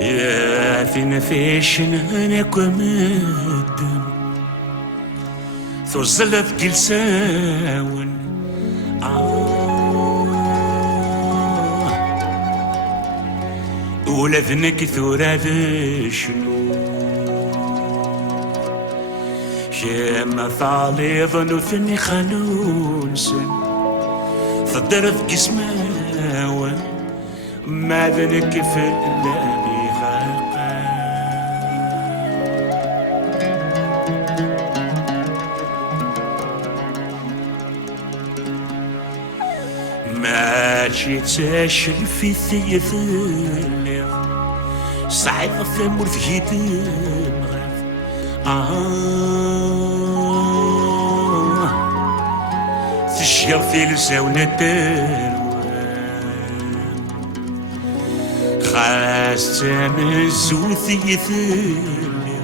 يا فين فيشن انا كمدن توصل في جلساون ولا ذنك ثورة شنو شام ثالث نثني خلونسن فضر في جسماون ما ذنك في اللامي ماشي تاشل في ثيث الليل صعيد ثمور ثهيد مغاف تشير في لساونة داروان خاص تمزو ثيث الليل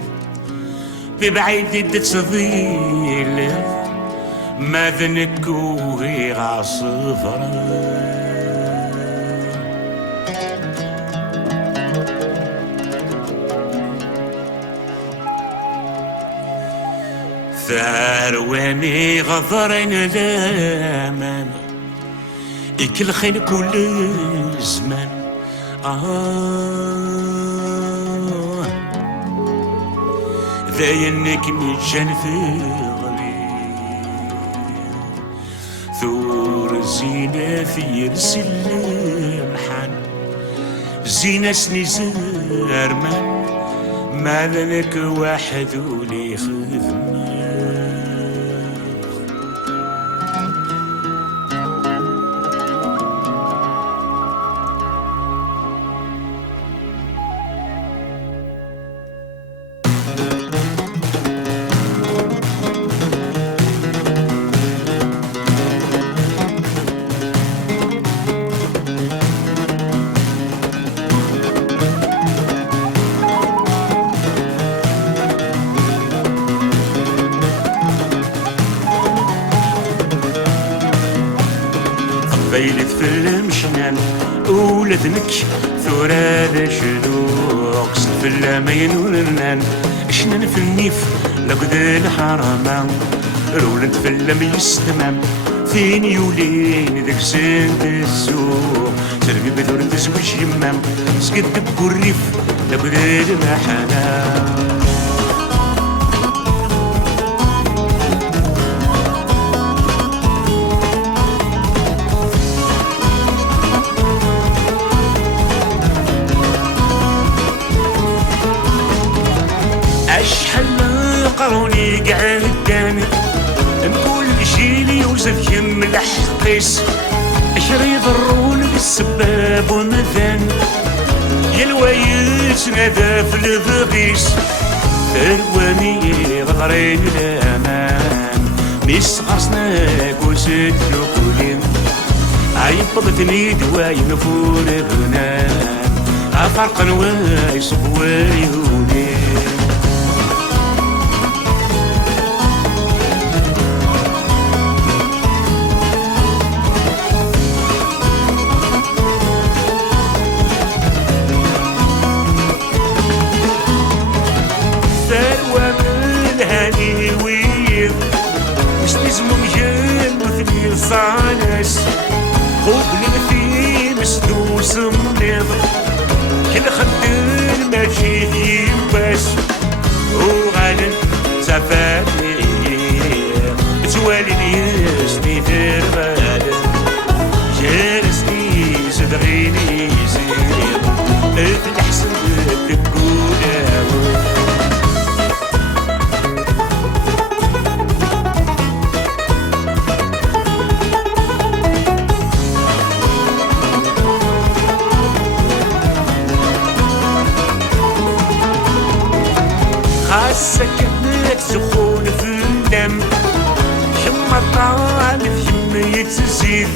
ببعيد تتصديل ما ذنك وغير عصفر ثرواني غفرين الامان اكل خير كل زمان ذاينك ميجان في ثور زينة في يرسل محن زينة سني زرمان ما لك واحد ولي خدمة بيلت في المشنان ولدنك ثورة ذا شدوق في اللامين ورنان شنان في النيف لقد الحرمان رولت في اللام يستمام فين يولين ذاك سند السوق تربي بذور تزوج يمام سكت بكوريف لقد المحنان قروني قعدان نقول جيلي يوسف يملح قيس اشري ضرون بالسباب ومثان يا الوايت نادى في الضغيس الوامي غضرين الامان ميس غرسناك وسد شوكولين عيبضتني دواي نفون بنان افرق نواي صبواي هونين صانس قبل في مسدوس منيض كل خدر ماشي يباس وغالن زفاني بتوالي يسني ترغالن جالسني صدغيني زير في الحسن تقول السكنك سخون في الدم شم طال في شم يتزيد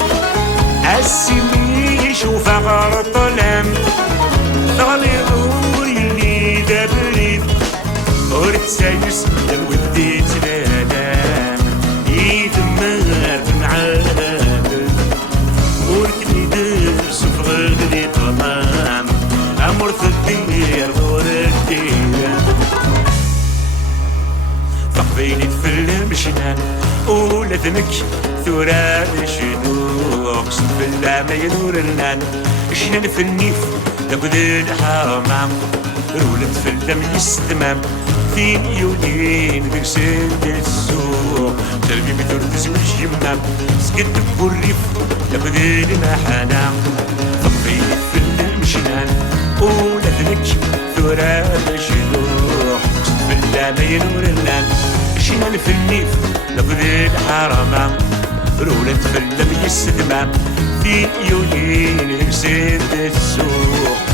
السمي يشوف غار طلم ثغلي غوري اللي دابريد ورتسايس الودي تلالام يتمر في العالم وركني درس في غلدي طلام أمر الدير غور الدير فقبيلي في المشنان ولذنك ثورة شنو أقسم بالله ما يدور النان شنان في النيف لابد الحرام رولت في اللم يستمام في يونين ذيك سند السوق تربي بدور تزوج يمام سكت بالريف لابد المحنام فقبيلي في المشنان ولذنك ثورة شنو أقسم بالله ما يدور النان شنان في النيف لابد الحرام رولت في اللم يستمام في يونين سند السوق